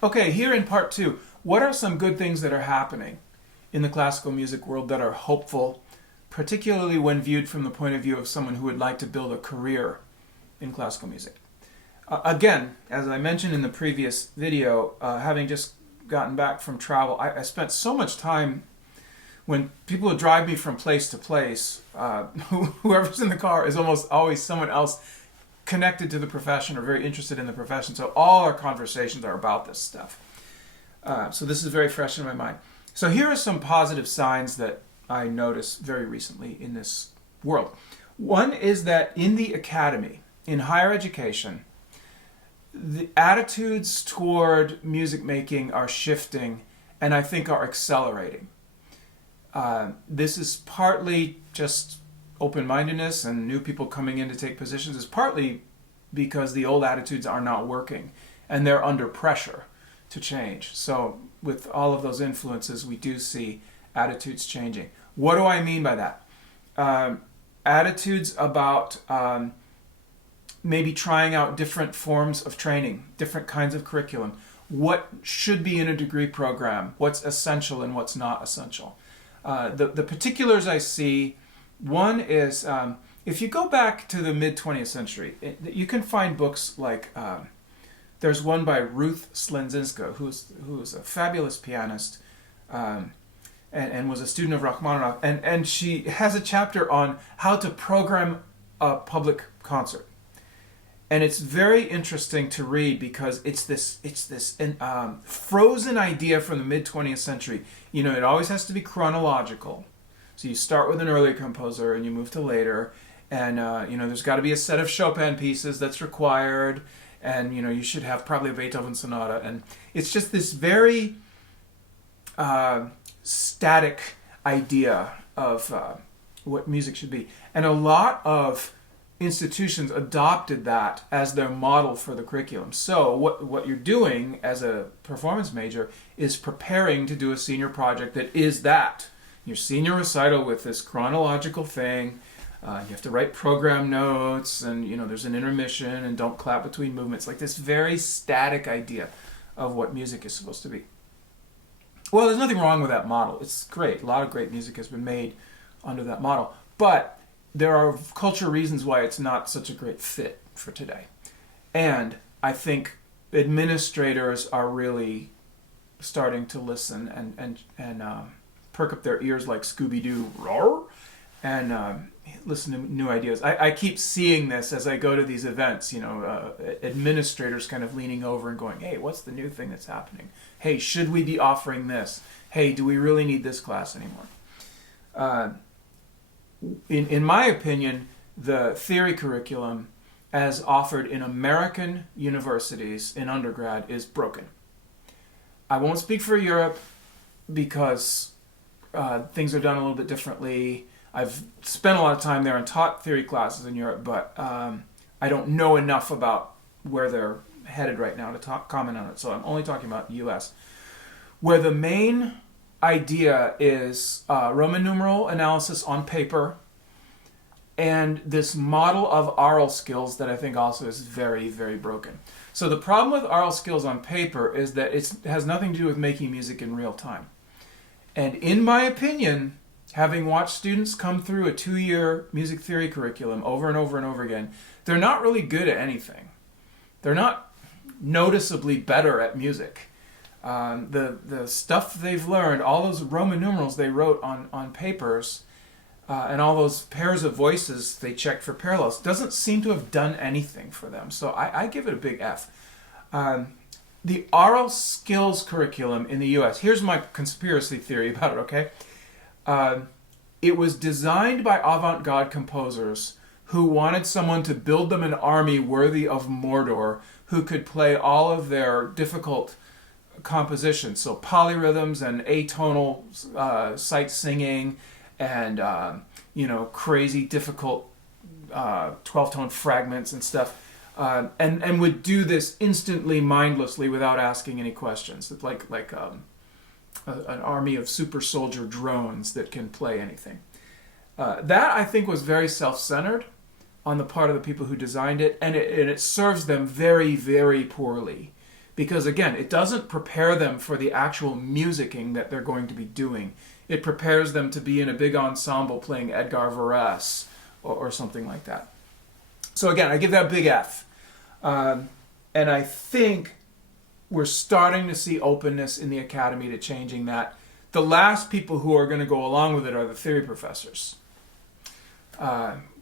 Okay, here in part two, what are some good things that are happening in the classical music world that are hopeful, particularly when viewed from the point of view of someone who would like to build a career in classical music? Again, as I mentioned in the previous video, having just gotten back from travel, I spent so much time when people would drive me from place to place. Whoever's in the car is almost always someone else connected to the profession or very interested in the profession. So all our conversations are about this stuff. So this is very fresh in my mind. So here are some positive signs that I noticed very recently in this world. One is that in the academy, in higher education, the attitudes toward music making are shifting and I think are accelerating. This is partly just open-mindedness and new people coming in to take positions. It's partly because the old attitudes are not working and they're under pressure to change. So with all of those influences, we do see attitudes changing. What do I mean by that? Attitudes about maybe trying out different forms of training, different kinds of curriculum. What should be in a degree program? What's essential and what's not essential? The particulars I see, one is if you go back to the mid-20th century, you can find books like, there's one by Ruth Slenzinska, who's a fabulous pianist and was a student of Rachmaninoff, and she has a chapter on how to program a public concert. And it's very interesting to read because it's this frozen idea from the mid-20th century. You know, it always has to be chronological. So you start with an early composer and you move to later. And, there's got to be a set of Chopin pieces that's required. And, you should have probably a Beethoven sonata. And it's just this very static idea of what music should be. And a lot of institutions adopted that as their model for the curriculum. So what you're doing as a performance major is preparing to do a senior project that is that. Your senior recital with this chronological thing. You have to write program notes and, there's an intermission and don't clap between movements. Like this very static idea of what music is supposed to be. Well, there's nothing wrong with that model. It's great. A lot of great music has been made under that model. But there are cultural reasons why it's not such a great fit for today. And I think administrators are really starting to listen and perk up their ears like Scooby-Doo, roar, and listen to new ideas. I keep seeing this as I go to these events, administrators kind of leaning over and going, hey, what's the new thing that's happening? Hey, should we be offering this? Hey, do we really need this class anymore? In my opinion, the theory curriculum as offered in American universities in undergrad is broken. I won't speak for Europe because things are done a little bit differently. I've spent a lot of time there and taught theory classes in Europe, but I don't know enough about where they're headed right now to comment on it. So I'm only talking about the US, where the main idea is Roman numeral analysis on paper and this model of aural skills that I think also is very, very broken. So the problem with aural skills on paper is that it has nothing to do with making music in real time. And in my opinion, having watched students come through a 2-year music theory curriculum over and over and over again, they're not really good at anything. They're not noticeably better at music. The stuff they've learned, all those Roman numerals they wrote on papers, and all those pairs of voices they checked for parallels, doesn't seem to have done anything for them. So I give it a big F. The aural skills curriculum in the US, here's my conspiracy theory about it, okay? It was designed by avant-garde composers who wanted someone to build them an army worthy of Mordor, who could play all of their difficult compositions, so polyrhythms and atonal sight singing and crazy difficult 12-tone fragments and stuff, and would do this instantly, mindlessly, without asking any questions. It's like an army of super soldier drones that can play anything. That I think was very self-centered on the part of the people who designed it, and it serves them very, very poorly. Because again, it doesn't prepare them for the actual musicking that they're going to be doing. It prepares them to be in a big ensemble playing Edgar Varese or something like that. So again, I give that a big F. And I think we're starting to see openness in the academy to changing that. The last people who are going to go along with it are the theory professors.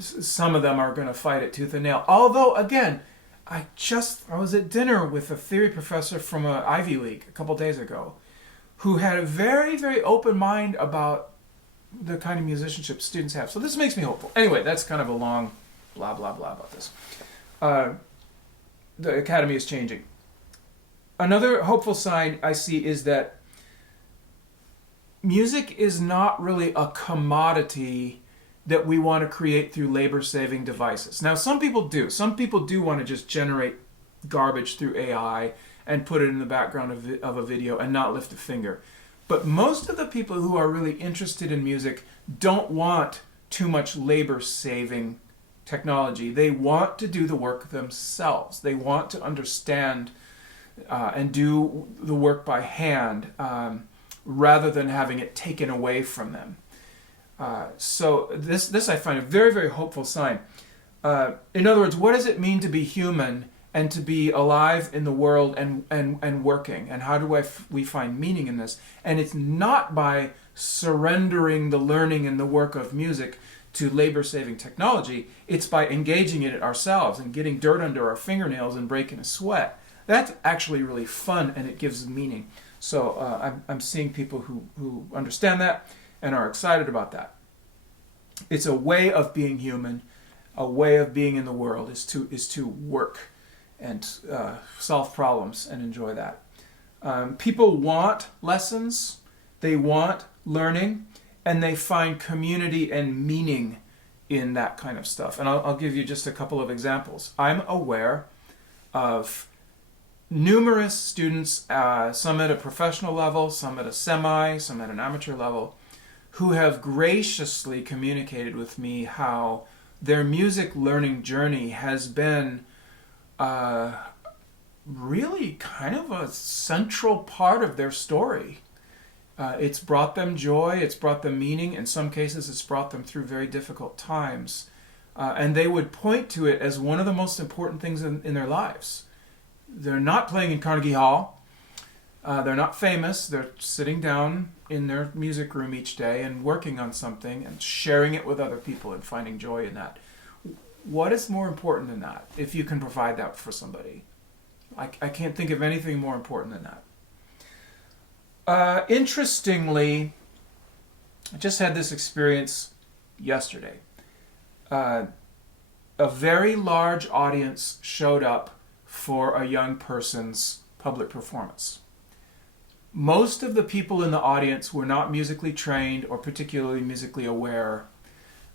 Some of them are going to fight it tooth and nail. Although, again, I was at dinner with a theory professor from an Ivy League a couple days ago who had a very, very open mind about the kind of musicianship students have. So this makes me hopeful. Anyway, that's kind of a long blah, blah, blah about this. The academy is changing. Another hopeful sign I see is that music is not really a commodity that we want to create through labor-saving devices. Now, some people do. Some people do want to just generate garbage through AI and put it in the background of a video and not lift a finger. But most of the people who are really interested in music don't want too much labor-saving technology. They want to do the work themselves. They want to understand and do the work by hand rather than having it taken away from them. So this I find a very, very hopeful sign. In other words, what does it mean to be human and to be alive in the world and working? And how do we find meaning in this? And it's not by surrendering the learning and the work of music to labor-saving technology. It's by engaging in it ourselves and getting dirt under our fingernails and breaking a sweat. That's actually really fun, and it gives meaning. So I'm seeing people who understand that and are excited about that. It's a way of being human, a way of being in the world is to work and solve problems and enjoy that. People want lessons, they want learning, and they find community and meaning in that kind of stuff. And I'll give you just a couple of examples. I'm aware of numerous students, some at a professional level, some at a semi, some at an amateur level, who have graciously communicated with me how their music learning journey has been really kind of a central part of their story. It's brought them joy, it's brought them meaning. In some cases, it's brought them through very difficult times. And they would point to it as one of the most important things in their lives. They're not playing in Carnegie Hall. They're not famous. They're sitting down in their music room each day and working on something and sharing it with other people and finding joy in that. What is more important than that if you can provide that for somebody? I can't think of anything more important than that. Interestingly, I just had this experience yesterday. A very large audience showed up for a young person's public performance. Most of the people in the audience were not musically trained or particularly musically aware.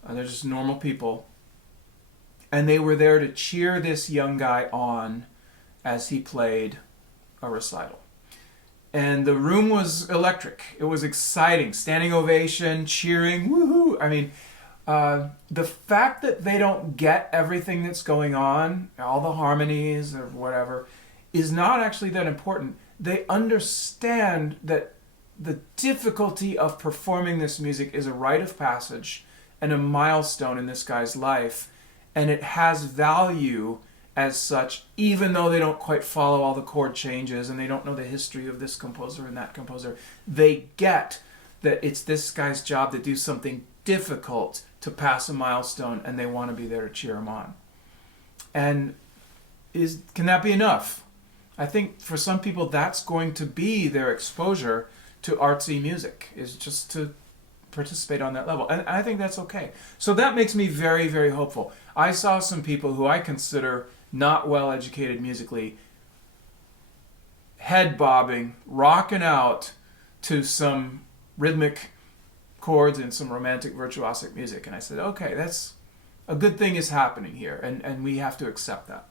They're just normal people. And they were there to cheer this young guy on as he played a recital. And the room was electric. It was exciting. Standing ovation, cheering, woohoo! I mean, the fact that they don't get everything that's going on, all the harmonies or whatever, is not actually that important. They understand that the difficulty of performing this music is a rite of passage and a milestone in this guy's life, and it has value as such, even though they don't quite follow all the chord changes and they don't know the history of this composer and that composer. They get that it's this guy's job to do something difficult to pass a milestone, and they want to be there to cheer him on. And can that be enough? I think for some people that's going to be their exposure to artsy music, is just to participate on that level. And I think that's okay. So that makes me very, very hopeful. I saw some people who I consider not well educated musically head bobbing, rocking out to some rhythmic chords and some romantic virtuosic music. And I said, okay, that's a good thing is happening here, and we have to accept that.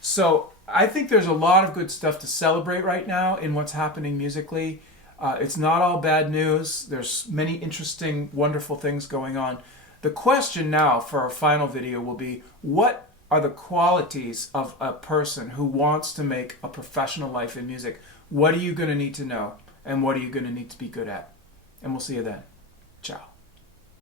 So I think there's a lot of good stuff to celebrate right now in what's happening musically. It's not all bad news. There's many interesting, wonderful things going on. The question now for our final video will be, what are the qualities of a person who wants to make a professional life in music. What are you going to need to know? And what are you going to need to be good at? And we'll see you then. Ciao.